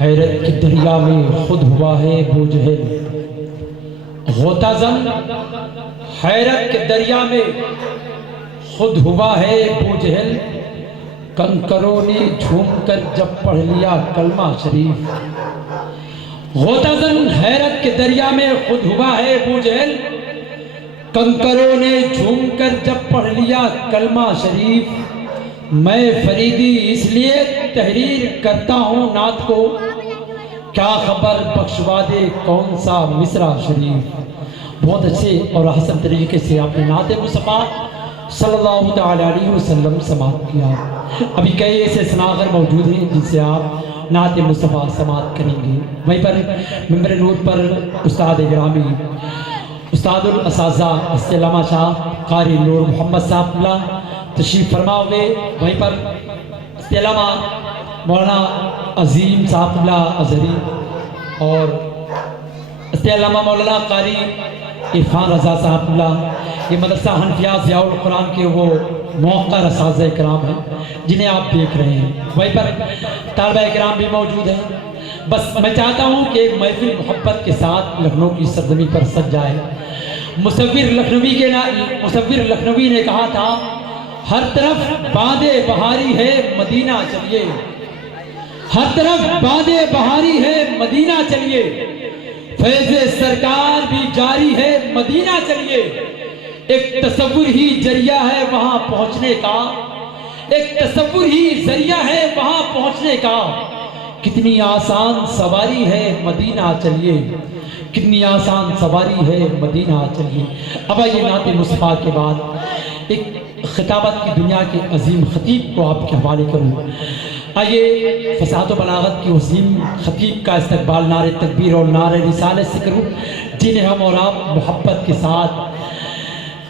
حیرت کے دریا میں خود ہوا ہے بوجھل، غوطہ زن حیرت کے دریا میں خود ہوا ہے بوجھل، کنکروں نے جھوم کر جب پڑھ لیا کلمہ شریف۔ غوطہ زن حیرت کے دریا میں خود ہوا ہے بوجھل، کنکروں نے جھوم کر جب پڑھ لیا کلمہ شریف۔ میں فریدی اس لیے تحریر کرتا ہوں نعت کو، کیا خبر بخشوا دے کون سا مصرع شریف۔ بہت اچھے اور حسن طریقے سے آپ نے نعت مصطفیٰ صلی اللہ تعالیٰ علیہ وسلم سماعت کیا۔ ابھی کئی ایسے سناگر موجود ہیں جن سے آپ نعت مصطفیٰ سماعت کریں گے۔ وہیں پر ممبر نور پر استاد گرامی استاد الاساتذہ علامہ شاہ قاری نور محمد صاحب اللہ تشریف فرما ہوئے۔ وہیں پر علامہ مولانا عظیم صاحب اللہ ازہری اور علامہ مولانا قاری عرفان رضا صاحب اللہ، یہ مدرسہ حنفیہ ضیاء القرآن کے وہ موقع اساتذہ کرام ہیں جنہیں آپ دیکھ رہے ہیں۔ وہیں پر طالبہ کرام بھی موجود ہیں۔ بس میں چاہتا ہوں کہ ایک محفل محبت کے ساتھ لکھنؤ کی سرزمین پر سج جائے۔ مصور لکھنوی نے کہا تھا، ہر طرف بادے بہاری ہے مدینہ چلیے، ہر طرف بادے بہاری ہے مدینہ چلیے، فیض سرکار بھی جاری ہے مدینہ چلیے۔ ایک تصور ہی ذریعہ ہے وہاں پہنچنے کا، ایک تصور ہی ذریعہ ہے وہاں پہنچنے کا، کتنی آسان سواری ہے مدینہ چلیے، کتنی آسان سواری ہے مدینہ چلیے۔ اب آئیے نعت مصطفیٰ کے بعد ایک خطابت کی دنیا کے عظیم خطیب کو آپ کے حوالے کروں۔ آئیے فصاحت و بلاغت کی عظیم خطیب کا استقبال نعرہ تکبیر اور نعرہ رسالت سے کروں، جنہیں ہم اور آپ محبت کے ساتھ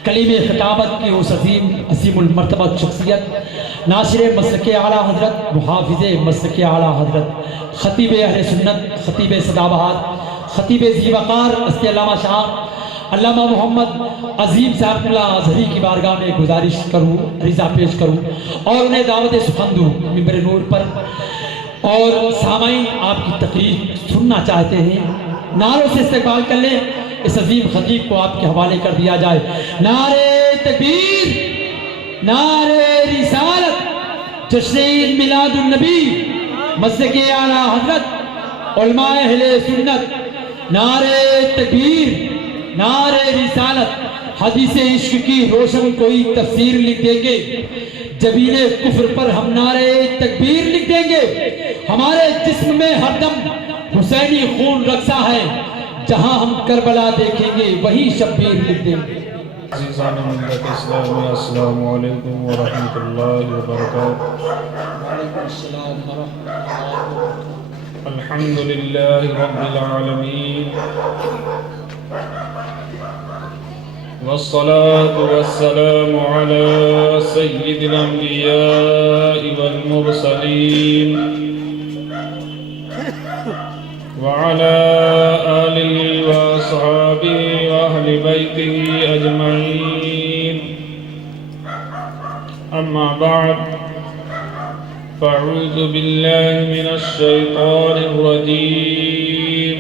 کلیم خطابت کی اس عظیم المرتبہ شخصیت، ناصر مسلک اعلیٰ حضرت، محافظ مسلک اعلیٰ حضرت، خطیب اہل سنت، خطیب سدا بہار، خطیب ذی وقار علامہ شاہ علامہ محمد عظیم صاحب اللہ ازہری کی بارگاہ میں گزارش کروں، رضا پیش کروں اور انہیں دعوت سخن دوں ممبر نور پر۔ اور سامعین آپ کی تقریر سننا چاہتے ہیں، نعروں سے استقبال کر لیں، اس عظیم خطیب کو آپ کے حوالے کر دیا جائے۔ نعرہ تکبیر، نعرہ رسالت، جشن عید میلاد النبی، مسلک اعلیٰ حضرت، علماء اہل سنت، نعرہ تکبیر، نعرہ رسالت۔ حدیث عشق کی روشن کوئی تفسیر لکھ دیں گے، جبین کفر پر ہم نعرہ تکبیر لکھ دیں گے۔ ہمارے جسم میں ہر دم حسینی خون رقصہ ہے، جہاں ہم کربلا دیکھیں گے وہی شبیر لکھ دیں گے۔ عزیزان ملت اسلامی، السلام علیکم ورحمۃ اللہ وبرکاتہ۔ وعلیکم السلام ورحمۃ اللہ۔ الحمدللہ رب العالمین، والصلاة والسلام على سيد الأنبياء والمرسلين وعلى آله وأصحابه وأهل بيته أجمعين، أما بعد، فأعوذ بالله من الشيطان الرجيم،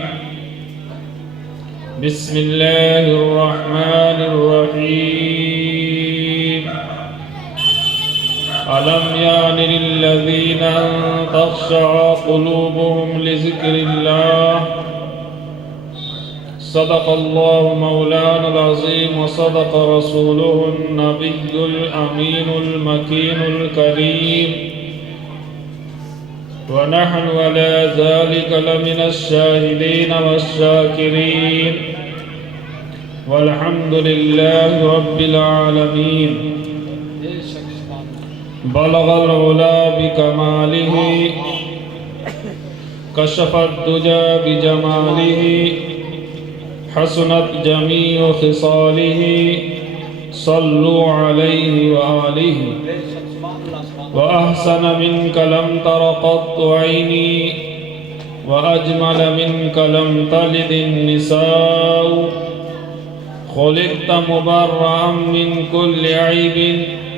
بسم الله الرحمن الرحيم، ألم يعن للذين أن تخشع قلوبهم لذكر الله، صدق الله مولانا العظيم وصدق رسوله النبي الأمين المكين الكريم، ونحن على ذلك لمن الشاهدين والشاكرين، والحمد لله رب العالمين۔ بلغ العلا بكماله، كشف الدجى بجماله، حسنت جميع خصاله، صلوا عليه وآله۔ وأحسن منك لم تر قط عيني، وأجمل منك لم تلد النساء، خلقت مبرأ من كل عيب،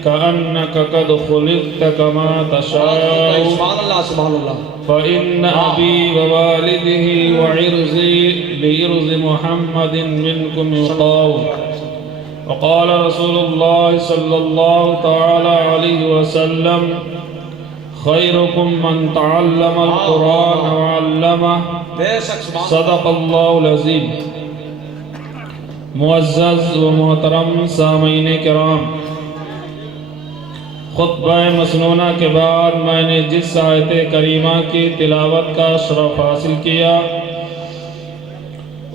كأنك قد خلقت كما تشاء سبحان اللہ سبحان اللہ. فإن أبي ووالده وعرضي لعرض محمد منكم يقاو. وقال رسول الله صلى الله تعالى عليه وسلم خيركم من تعلم القرآن وعلمه. صدق الله العظيم. معزز و محترم سامعین کرام، خطبہ مسنونہ کے بعد میں نے جس آیت کریمہ کی تلاوت کا شرف حاصل کیا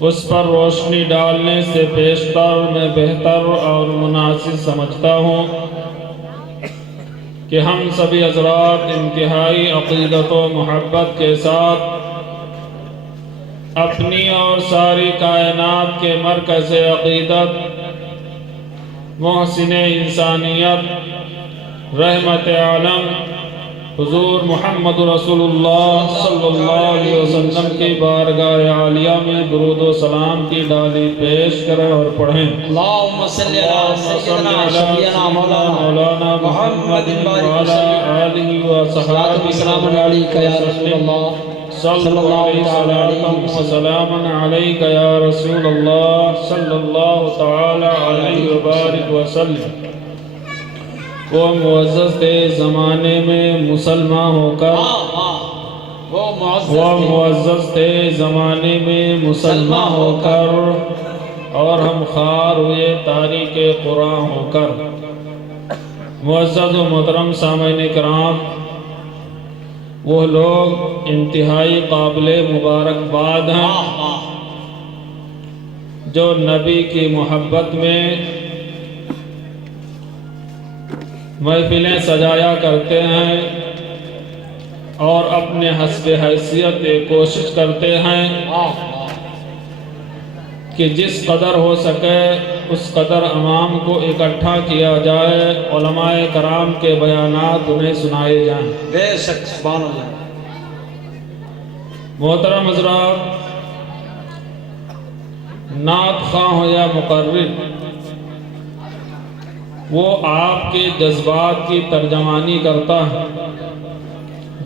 اس پر روشنی ڈالنے سے بیشتر میں بہتر اور مناسب سمجھتا ہوں کہ ہم سبھی حضرات انتہائی عقیدت و محبت کے ساتھ اپنی اور ساری کائنات کے مرکز عقیدت، محسن انسانیت، رحمت عالم حضور محمد رسول اللہ صلی اللہ علیہ وسلم کی بارگاہ عالیہ میں درود و سلام کی ڈالی پیش کریں اور پڑھیں. اللہم صلی علی سیدنا شفیعنا مولانا محمد وعلی آلہ وصحبہ سلام علیکہ یا رسول اللہ صلی اللہ علیہ وسلم علیکہ یا رسول اللہ صلی اللہ تعالی علیہ وبارک وسلم. وہ معزز تھے زمانے میں مسلمان ہو کر، وہ معزز تھے زمانے میں مسلمان ہو کر، اور ہم خار ہوئے تاریخ قرآن ہو کر. معزز و محترم سامعین کرام، وہ لوگ انتہائی قابل مبارکباد ہیں جو نبی کی محبت میں محفلیں سجایا کرتے ہیں اور اپنے حسب حیثیت کوشش کرتے ہیں کہ جس قدر ہو سکے اس قدر عوام کو اکٹھا کیا جائے، علماء کرام کے بیانات انہیں سنائے جائیں. بے شک سبحان اللہ. محترم حضرات، نعت خواں ہو یا مقرر، وہ آپ کے جذبات کی ترجمانی کرتا ہے.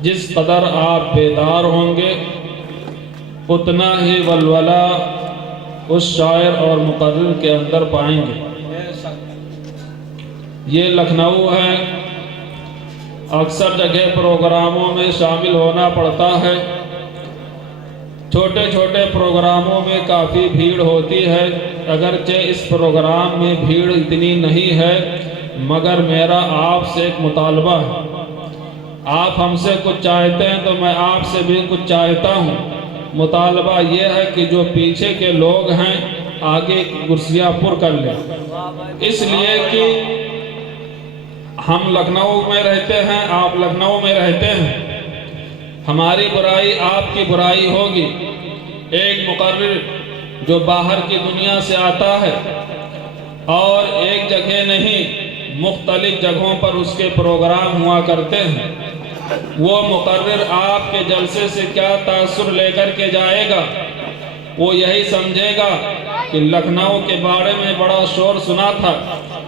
جس قدر آپ بیدار ہوں گے اتنا ہی ولولہ اس شاعر اور مقرر کے اندر پائیں گے. یہ لکھنؤ ہے، اکثر جگہ پروگراموں میں شامل ہونا پڑتا ہے. چھوٹے چھوٹے پروگراموں میں کافی بھیڑ ہوتی ہے، اگرچہ اس پروگرام میں بھیڑ اتنی نہیں ہے، مگر میرا آپ سے ایک مطالبہ ہے. آپ ہم سے کچھ چاہتے ہیں تو میں آپ سے بھی کچھ چاہتا ہوں. مطالبہ یہ ہے کہ جو پیچھے کے لوگ ہیں آگے کی کرسیاں پر کر لیں، اس لیے کہ ہم لکھنؤ میں رہتے ہیں، آپ لکھنؤ میں رہتے ہیں. ہماری برائی آپ کی برائی ہوگی. ایک مقرر جو باہر کی دنیا سے آتا ہے اور ایک جگہ نہیں مختلف جگہوں پر اس کے پروگرام ہوا کرتے ہیں، وہ مقرر آپ کے جلسے سے کیا تاثر لے کر کے جائے گا؟ وہ یہی سمجھے گا کہ لکھنؤ کے بارے میں بڑا شور سنا تھا،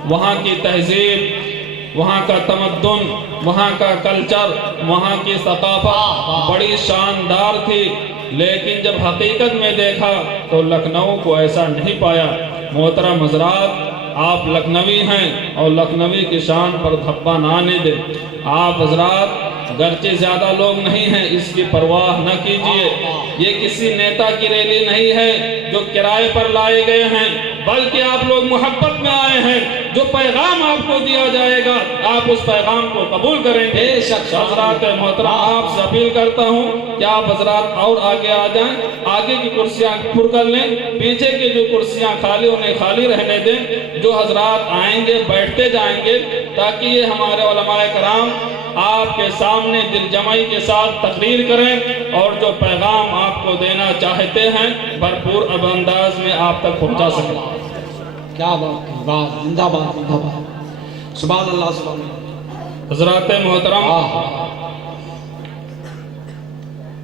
وہاں کی تہذیب، وہاں کا تمدن، وہاں کا کلچر، وہاں کی ثقافت بڑی شاندار تھی، لیکن جب حقیقت میں دیکھا تو لکھنؤ کو ایسا نہیں پایا. محترم حضرات، آپ لکھنوی ہیں اور لکھنوی کی شان پر دھبا نہ آنے دیں. آپ حضرات گرچہ زیادہ لوگ نہیں ہیں، اس کی پرواہ نہ کیجیے. یہ کسی نیتا کی ریلی نہیں ہے جو کرائے پر لائے گئے ہیں، بلکہ آپ لوگ محبت میں آئے ہیں. جو پیغام آپ کو دیا جائے گا آپ اس پیغام کو قبول کریں گے. حضرات محترم، آپ سے اپیل کرتا ہوں کہ آپ حضرات اور آگے آ جائیں، آگے کی کرسیاں پر کر لیں، پیچھے کی جو کرسیاں خالی انہیں خالی رہنے دیں. جو حضرات آئیں گے بیٹھتے جائیں گے تاکہ یہ ہمارے علماء کرام آپ کے سامنے دل جمعی کے ساتھ تقریر کریں اور جو پیغام آپ کو دینا چاہتے ہیں بھرپور انداز میں آپ تک پہنچا سکیں. کیا بات، زندہ باد زندہ باد، سبحان اللہ سبحان اللہ. حضرات محترم،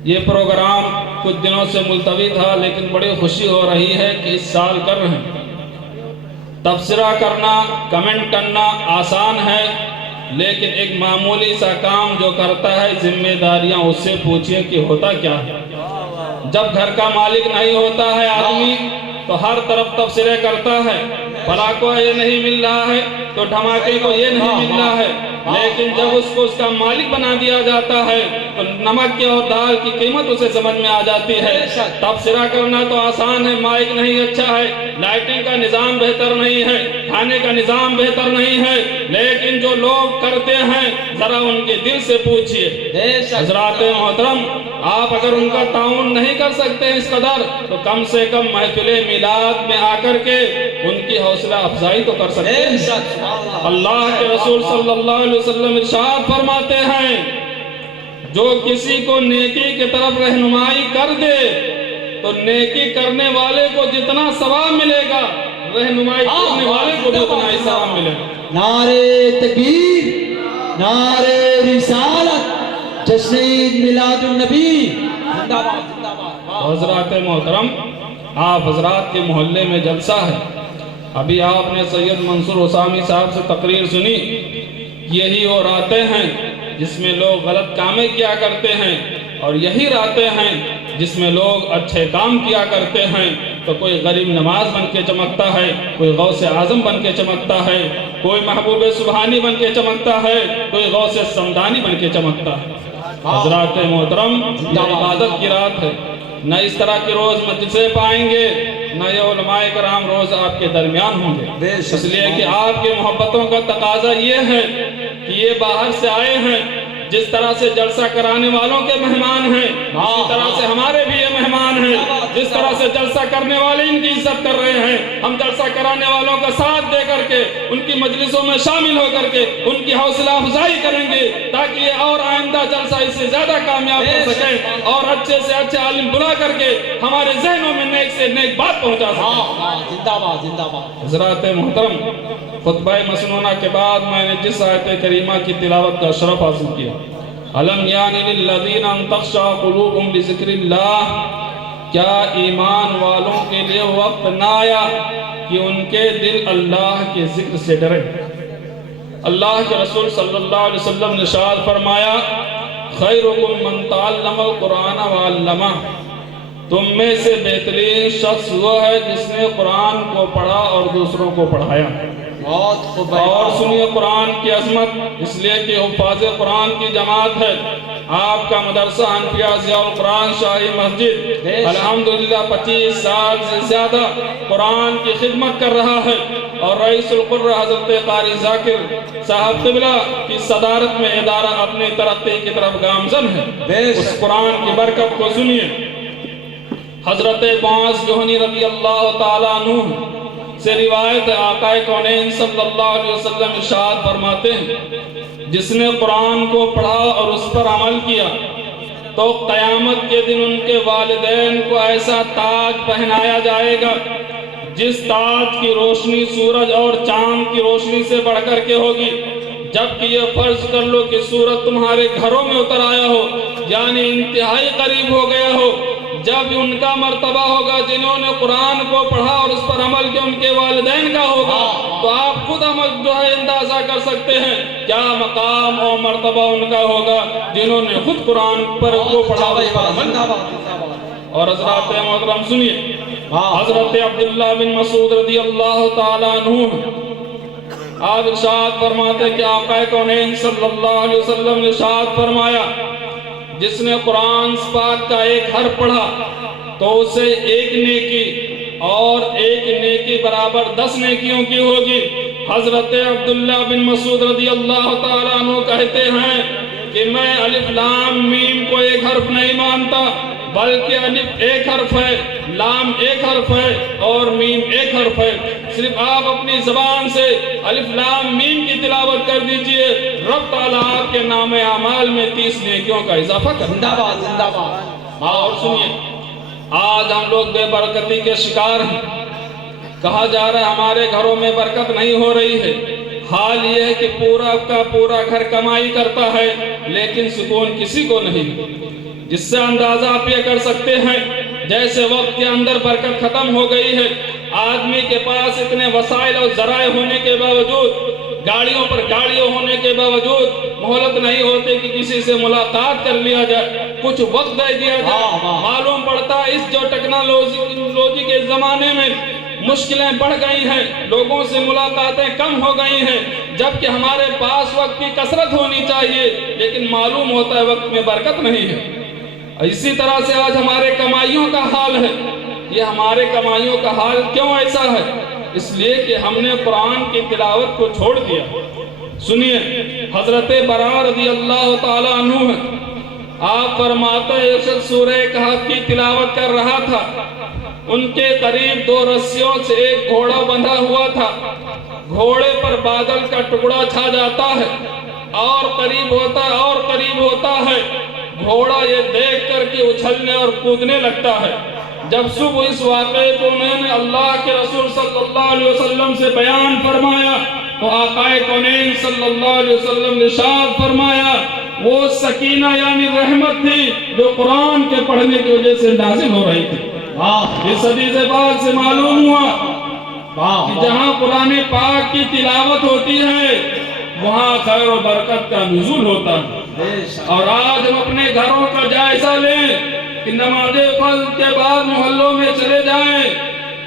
یہ پروگرام کچھ دنوں سے ملتوی تھا، لیکن بڑی خوشی ہو رہی ہے کہ اس سال کر رہے ہیں. تبصرہ کرنا، کمنٹ کرنا آسان ہے، لیکن ایک معمولی سا کام جو کرتا ہے ذمہ داریاں اس سے پوچھئے کہ ہوتا کیا ہے۔ جب گھر کا مالک نہیں ہوتا ہے آدمی تو ہر طرف تبصرے کرتا ہے، فلاں کو یہ نہیں مل رہا ہے تو دھماکے کو یہ نہیں مل رہا ہے، لیکن جب اس کو اس کا مالک بنا دیا جاتا ہے تو نمک کی اور دال کی قیمت اسے سمجھ میں آ جاتی ہے۔ تبصرہ کرنا تو آسان ہے، مائک نہیں اچھا ہے، لائٹنگ کا نظام بہتر نہیں ہے، کھانے کا نظام بہتر نہیں ہے، لیکن جو لوگ کرتے ہیں ذرا ان کے دل سے پوچھئے۔ حضرات محترم، آپ اگر ان کا تعاون نہیں کر سکتے اس قدر تو کم سے کم محفل میلاد میں آ کر کے ان کی حوصلہ افزائی تو کر سکتے ہیں۔ اللہ کے رسول صلی اللہ علیہ وسلم ارشاد فرماتے ہیں، جو کسی کو نیکی کی طرف رہنمائی کر دے تو نیکی کرنے والے کو جتنا ثواب ملے گا رہنمائی کرنے والے کو بھی اتنا ہی ثواب ملے گا۔ نعرہ تکبیر، نعرہ رسالت، جشن عید میلاد النبی، زندہ باد زندہ باد۔ حضرات محترم، آپ حضرات کے محلے میں جلسہ ہے، ابھی آپ نے سید منصور حسامی صاحب سے تقریر سنی، یہی وہ راتیں ہیں جس میں لوگ غلط کامیں کیا کرتے ہیں، اور یہی راتیں ہیں جس میں لوگ اچھے کام کیا کرتے ہیں۔ تو کوئی غریب نواز بن کے چمکتا ہے، کوئی غوث اعظم بن کے چمکتا ہے، کوئی محبوب سبحانی بن کے چمکتا ہے، کوئی غوث سمدانی بن کے چمکتا ہے۔ حضرات محترم، یہ عبادت کی رات ہے، نہ اس طرح کی روز مجلسیں پائیں گے، نہ یہ علماء کرام روز آپ کے درمیان ہوں گے، اس لیے کہ آپ کے محبتوں کا تقاضا یہ ہے کہ یہ باہر سے آئے ہیں، جس طرح سے جلسہ کرانے والوں کے مہمان ہیں اسی طرح سے ہمارے بھی یہ مہمان ہیں، جس طرح سے جلسہ کرنے والے ان کی عزت کر رہے ہیں، ہم جلسہ کرانے والوں کا ساتھ دے کر کے ان کی مجلسوں میں شامل ہو کر کے ان کی حوصلہ افزائی کریں گے تاکہ یہ اور آئندہ جلسہ اس سے زیادہ کامیاب ہو سکیں اور اچھے سے اچھے عالم بلا کر کے ہمارے ذہنوں میں نیک سے نیک بات پہنچا سکیں۔ زندہ باد زندہ باد۔ حضرات محترم، خطبہ مسنونہ کے بعد میں نے جس آیت کریمہ کی تلاوت کا شرف حاصل کیا، الم یعنی للذین ان تخشع قلوبهم لذکر اللہ، کیا ایمان والوں کے لیے وقت نہ آیا کہ ان کے دل اللہ کے ذکر سے ڈرے۔ اللہ کے رسول صلی اللہ علیہ وسلم نے ارشاد فرمایا، خیرکم من تعلم القرآن وعلمہ، تم میں سے بہترین شخص وہ ہے جس نے قرآن کو پڑھا اور دوسروں کو پڑھایا۔ اور سنیے قرآن کی عظمت، اس لیے کہ حفاظ قرآن کی جماعت ہے، آپ کا مدرسہ حنفیہ ضیاء القرآن شاہی مسجد الحمدللہ 25 سال سے زیادہ قرآن کی خدمت کر رہا ہے، اور رئیس القرہ حضرت قاری ذاکر صاحب قبلہ کی صدارت میں ادارہ اپنی ترقی کی طرف گامزن ہے۔ اس قرآن کی برکت کو سنیے۔ حضرت معاذ جوہنی رضی اللہ تعالیٰ عنہ سے روایت آقا کونین صلی اللہ علیہ وسلم ارشاد فرماتے ہیں، جس نے قرآن کو پڑھا اور اس پر عمل کیا تو قیامت کے دن ان کے والدین کو ایسا تاج پہنایا جائے گا جس تاج کی روشنی سورج اور چاند کی روشنی سے بڑھ کر کے ہوگی، جبکہ یہ فرض کر لو کہ سورج تمہارے گھروں میں اتر آیا ہو، یعنی انتہائی قریب ہو گیا ہو۔ جب ان کا مرتبہ ہوگا جنہوں نے قرآن کو پڑھا اور اس پر عمل کیا ان کے والدین کا ہوگا، تو آپ خود جو ہے اندازہ کر سکتے ہیں کیا مقام اور مرتبہ ان کا ہوگا جنہوں نے خود قرآن پر کو پڑھا اور اس پر عمل کیا۔ اور حضرات محترم سنیے، حضرت عبداللہ بن مسعود رضی اللہ تعالیٰ عنہ آپ ارشاد فرماتے کہ آقا کونین صلی اللہ علیہ وسلم نے ارشاد فرمایا، جس نے قرآن پاک کا ایک حرف پڑھا تو اسے ایک نیکی اور ایک نیکی برابر 10 نیکیوں کی ہوگی۔ حضرت عبداللہ بن مسعود رضی اللہ تعالیٰ عنہ کہتے ہیں کہ میں الف لام میم کو ایک حرف نہیں مانتا، بلکہ الف ایک حرف ہے، لام ایک حرف ہے اور میم ایک حرف ہے۔ صرف آپ اپنی زبان سے الف لام میم کی تلاوت کر دیجئے، رب تعالیٰ آپ کے نام اعمال میں 30 نیکیوں کا اضافہ کر۔ زندہ باد زندہ باد۔ اور سنیے، آج ہم لوگ بے برکتی کے شکار ہیں، کہا جا رہا ہے ہمارے گھروں میں برکت نہیں ہو رہی ہے۔ حال یہ ہے کہ پورا کا پورا گھر کمائی کرتا ہے لیکن سکون کسی کو نہیں، جس سے اندازہ آپ یہ کر سکتے ہیں جیسے وقت کے اندر برکت ختم ہو گئی ہے۔ آدمی کے پاس اتنے وسائل اور ذرائع ہونے کے باوجود، گاڑیوں پر گاڑیوں ہونے کے باوجود مہلت نہیں ہوتی کہ کسی سے ملاقات کر لیا جائے، کچھ وقت دے دیا جائے۔ معلوم پڑتا ہے اس جو ٹیکنالوجی کے زمانے میں مشکلیں بڑھ گئی ہیں، لوگوں سے ملاقاتیں کم ہو گئی ہیں، جبکہ ہمارے پاس وقت کی کثرت ہونی چاہیے، لیکن معلوم ہوتا ہے وقت میں برکت نہیں ہے۔ اسی طرح سے آج ہمارے کمائیوں کا حال ہے۔ یہ ہمارے کمائیوں کا حال کیوں ایسا ہے؟ اس لیے کہ ہم نے قرآن کی تلاوت کو چھوڑ دیا۔ سنیے، حضرت براء رضی اللہ تعالیٰ عنہ ہے، آپ فرماتے ہیں ایک شخص سورہ کہف کی تلاوت کر رہا تھا، ان کے قریب 2 رسیوں سے ایک گھوڑا بندھا ہوا تھا، گھوڑے پر بادل کا ٹکڑا چھا جاتا ہے اور قریب ہوتا ہے اور قریب ہوتا ہے، گھوڑا یہ دیکھ کر کے اچھلنے اور کودنے لگتا ہے۔ جب صبح اس واقعے کو انہوں نے اللہ کے رسول صلی اللہ علیہ وسلم سے بیان فرمایا تو آقا کونین صلی اللہ علیہ وسلم نے ارشاد فرمایا، وہ سکینہ یعنی رحمت تھی جو قرآن کے پڑھنے کی وجہ سے نازل ہو رہی تھی۔ اس حدیث پاک سے معلوم ہوا کہ جہاں قرآن پاک کی تلاوت ہوتی ہے وہاں خیر و برکت کا نزول ہوتا ہے۔ اور آج ہم اپنے گھروں کا جائزہ لیں کہ نماز فجر کے بعد محلوں میں چلے جائیں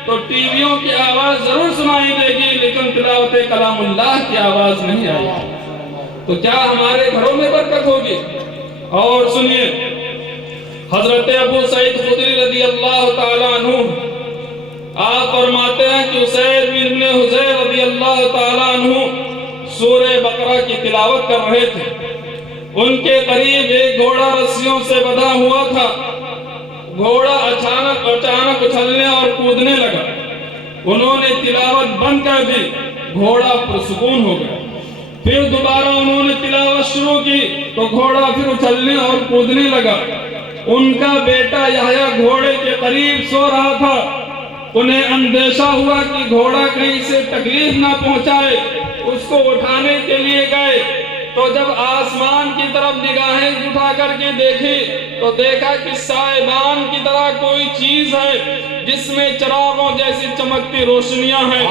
تو ٹی ویوں کی آواز ضرور سنائی دے گی، لیکن تلاوت کلام اللہ کی آواز نہیں آئے گی۔ تو کیا ہمارے گھروں میں برکت ہوگی؟ اور سنیے، حضرت ابو سعید خدری رضی اللہ تعالیٰ عنہ آپ فرماتے ہیں کہ اسید بن حضیر رضی اللہ تعالیٰ عنہ سورہ بقرہ کی تلاوت کر رہے تھے، ان کے قریب ایک گھوڑا رسیوں سے بندھا ہوا تھا، گھوڑا اچانک اچھلنے اور کودنے لگا، انہوں نے تلاوت بند کر دی، گھوڑا پرسکون ہو گیا۔ پھر دوبارہ انہوں نے تلاوت شروع کی تو گھوڑا پھر اچھلنے اور کودنے لگا۔ ان کا بیٹا یحییٰ گھوڑے کے قریب سو رہا تھا، انہیں اندیشہ ہوا کہ گھوڑا کہیں سے تکلیف نہ پہنچائے، اس کو اٹھانے کے لیے گئے تو جب آسمان کی طرف نگاہیں اٹھا کر کے دیکھی تو دیکھا کہ سائبان کی طرح کوئی چیز ہے جس میں چراغوں جیسی چمکتی روشنیاں ہیں۔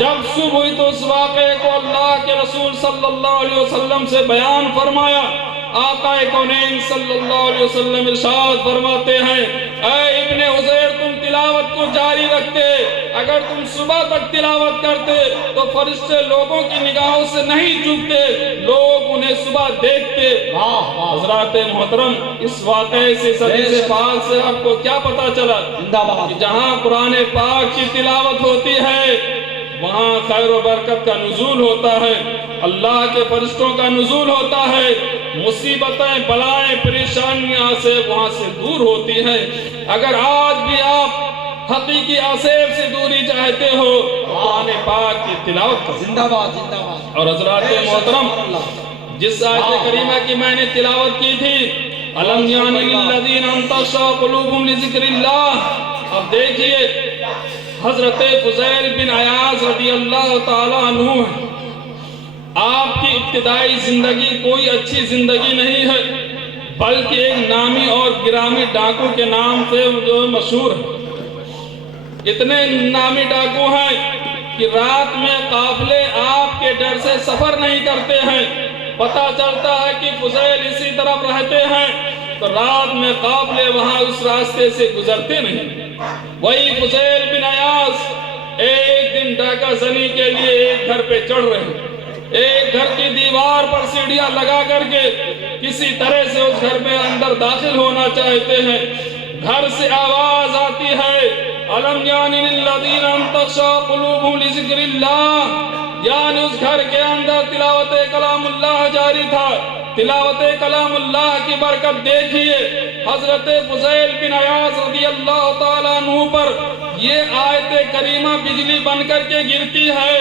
جب صبح ہوئی تو اس واقعے کو اللہ کے رسول صلی اللہ علیہ وسلم سے بیان فرمایا، آقا کونین صلی اللہ علیہ وسلم ارشاد فرماتے ہیں، اے ابن حضیر تم تلاوت کو جاری رکھتے، اگر تم صبح تک تلاوت کرتے تو فرشتے لوگوں کی نگاہوں سے نہیں چوکتے، لوگ انہیں صبح دیکھتے۔ حضرات محترم، اس واقعے سے حدیث پاک سے آپ کو کیا پتا چلا کہ جہاں قرآن پاک کی تلاوت ہوتی ہے وہاں خیر و برکت کا نزول ہوتا ہے، اللہ کے فرشتوں کا نزول ہوتا ہے، مصیبتیں بلائیں پریشانیاں سے وہاں سے دور ہوتی ہیں۔ اگر آج بھی آپ حقیقی آصف سے دوری چاہتے ہو قرآن پاک کی تلاوت کرو۔ زندہ باد زندہ باد۔ اور حضرات محترم، جس آیت کریمہ کی میں نے تلاوت کی تھی، أَلَمْ يَعْنِ لِلَّذِينَ أَن تَخْشَعَ قُلُوبُهُمْ لِذِكْرِ اللَّهِ۔ اب دیکھیے حضرت فضیل بن عیاض رضی اللہ تعالیٰ عنہ، آپ کی ابتدائی زندگی کوئی اچھی زندگی نہیں ہے، بلکہ ایک نامی اور گرامی ڈاکو کے نام سے جو مشہور ہے۔ اتنے نامی ڈاکو ہیں کہ رات میں قافلے آپ کے ڈر سے سفر نہیں کرتے ہیں، پتہ چلتا ہے کہ فضیل اسی طرف رہتے ہیں تو رات میں قافلے وہاں اس راستے سے گزرتے نہیں۔ وہی فضیل بن عیاض ایک دن ڈاکہ زنی کے لیے ایک گھر پہ چڑھ رہے ہیں، ایک گھر کی دیوار پر سیڑھیاں لگا کر کے کسی طرح سے اس گھر میں اندر داخل ہونا چاہتے ہیں۔ گھر سے آواز آتی ہے، أَلَمْ يَعْنِ لِلَّذِينَ أَن تَخْشَعَ قُلُوبُهُمْ لِذِكْرِ اللَّهِ۔ یعنی اس گھر کے اندر تلاوت کلام اللہ جاری تھا۔ تلاوت کلام اللہ کی برکت دیکھیے، حضرت فضیل بن عیاض رضی اللہ تعالیٰ عنہ پر یہ آیت کریمہ بجلی بن کر کے گرتی ہے،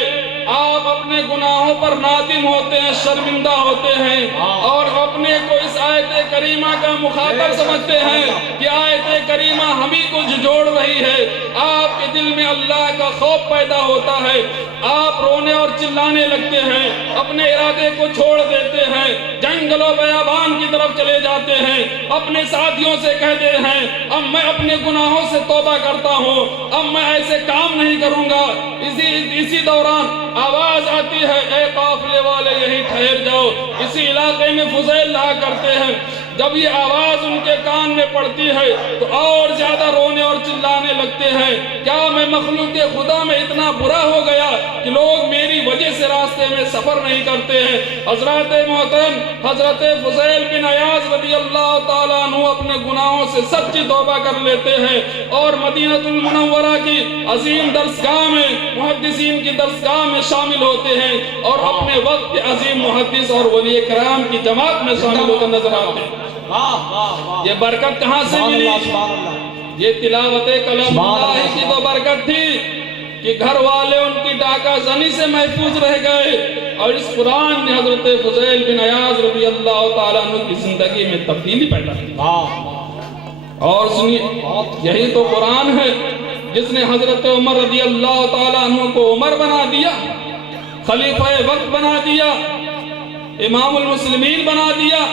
آپ اپنے گناہوں پر نادم ہوتے ہیں، شرمندہ ہوتے ہیں اور اپنے کو اس آیت کریمہ کا مخاطب سمجھتے ہیں کہ آیت کریمہ ہم ہی کو جھنجھوڑ رہی ہے، آپ کے دل میں اللہ کا خوف پیدا ہوتا ہے، آپ رونے اور چلانے لگتے ہیں، اپنے ارادے کو چھوڑ دیتے ہیں، جنگل و بیابان کی طرف چلے جاتے ہیں، اپنے ساتھیوں سے کہتے ہیں اب میں اپنے گناہوں سے توبہ کرتا ہوں، اب میں ایسے کام نہیں کروں گا۔ اسی دوران آواز آتی ہے اے قافلے والے یہیں ٹھہر جاؤ۔ اسی علاقے میں فضیل رہا کرتے ہیں، جب یہ آواز ان کے کان میں پڑتی ہے تو اور زیادہ رونے اور چلانے لگتے ہیں، کیا میں مخلوق خدا میں اتنا برا ہو گیا کہ لوگ میری وجہ سے راستے میں سفر نہیں کرتے ہیں۔ حضرات محترم حضرت فضیل بن عیاض رضی اللہ تعالیٰ عنہ اپنے گناہوں سے سچی توبہ کر لیتے ہیں اور مدینہ المنورہ کی عظیم درسگاہ میں محدثین کی درسگاہ میں شامل ہوتے ہیں اور اپنے وقت کے عظیم محدث اور ولی کرام کی جماعت میں شامل ہوتے نظر آتے ہیں۔ یہ برکت کہاں سے ملی؟ یہ تلاوت کلام اللہ کی تو برکت تھی کہ گھر والے ان کی ڈاکہ زنی سے محفوظ رہ گئے، اور اس قرآن نے حضرت فضیل بن عیاض رضی اللہ تعالیٰ عنہ کی زندگی میں تبدیلی پیدا کی۔ اور سنیے، یہی تو قرآن ہے جس نے حضرت عمر رضی اللہ تعالیٰ عنہ کو عمر بنا دیا، خلیفہ وقت بنا دیا، امام المسلمین بنا دیا۔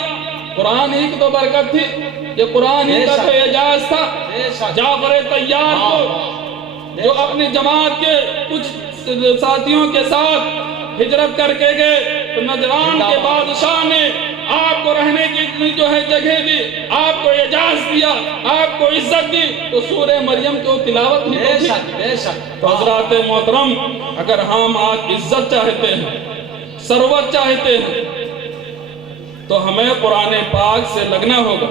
قرآن ہی کی تو برکت تھی، یہ قرآن ہی کا تو اعجاز تھا۔ جعفر طیار کو جو اپنی جماعت کے کچھ ساتھیوں کے ساتھ ہجرت کر کے گئے تو نجران کے بادشاہ نے آپ کو رہنے کی جو ہے جگہ دی، آپ کو اعزاز دیا، آپ کو عزت دی، تو سورہ مریم کی تلاوت ہی تو تھی۔ تو حضرات محترم، اگر ہم آج عزت چاہتے ہیں، ثروت چاہتے ہیں، تو ہمیں قرآن پاک سے لگنا ہوگا،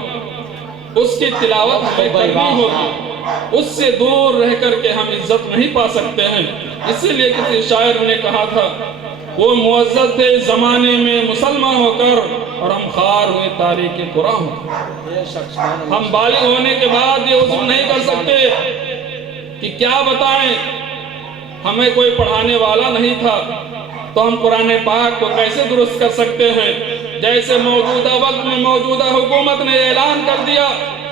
اس کی تلاوت ہمیں کرنی ہوگی، اس سے دور رہ کر کے ہم عزت نہیں پا سکتے ہیں۔ اسی لیے کسی شاعر نے کہا تھا وہ معزز تھے زمانے میں مسلمان ہو کر اور ہم خار ہوئے تاریخ قرآن ہو۔ ہم بالغ ہونے کے بعد یہ عزم نہیں کر سکتے کہ کیا بتائیں، ہمیں کوئی پڑھانے والا نہیں تھا تو ہم قرآن پاک کو کیسے درست کر سکتے ہیں؟ جیسے موجودہ وقت میں موجودہ حکومت نے اعلان کر دیا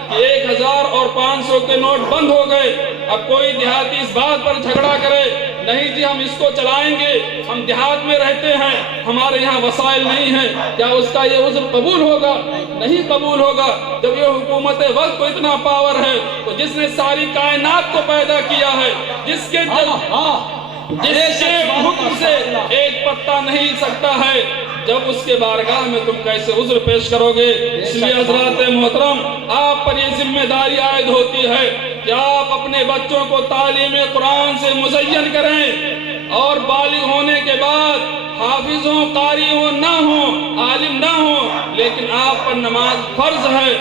کہ 1000 اور 500 کے نوٹ بند ہو گئے، اب کوئی دیہاتی اس بات پر جھگڑا کرے نہیں جی ہم اس کو چلائیں گے، ہم دیہات میں رہتے ہیں، ہمارے یہاں وسائل نہیں ہیں، کیا اس کا یہ عذر قبول ہوگا؟ نہیں قبول ہوگا۔ جب یہ حکومت وقت کو اتنا پاور ہے تو جس نے ساری کائنات کو پیدا کیا ہے، جس کے حکم سے ایک پتا نہیں سکتا ہے، جب اس کے بارگاہ میں تم کیسے عذر پیش کرو گے؟ اس لیے حضرات محترم، آپ پر یہ ذمہ داری عائد ہوتی ہے کہ آپ اپنے بچوں کو تعلیم قرآن سے مزین کریں، اور بالغ ہونے کے بعد حافظ ہوں، قاری ہوں نہ ہوں، عالم نہ ہوں، لیکن آپ پر نماز فرض ہے۔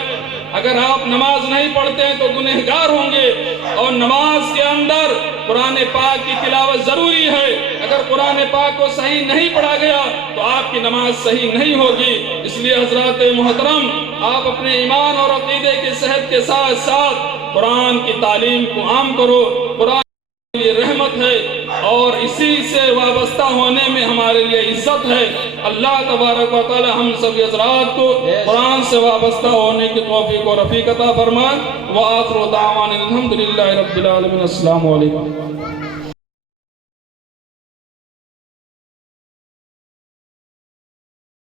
اگر آپ نماز نہیں پڑھتے ہیں تو گنہگار ہوں گے، اور نماز کے اندر قرآن پاک کی تلاوت ضروری ہے۔ اگر قرآن پاک کو صحیح نہیں پڑھا گیا تو آپ کی نماز صحیح نہیں ہوگی۔ اس لیے حضرات محترم، آپ اپنے ایمان اور عقیدے کی صحت کے ساتھ ساتھ قرآن کی تعلیم کو عام کرو۔ قرآن یہ رحمت ہے اور اسی سے وابستہ ہونے میں ہمارے لیے عزت ہے۔ اللہ تبارک و تعالی ہم سبھی حضرات کو قرآن سے وابستہ ہونے کی توفیق و رفیق عطا فرمائے۔ وآخر دعوانا الحمدللہ رب العالمین۔ السلام علیکم۔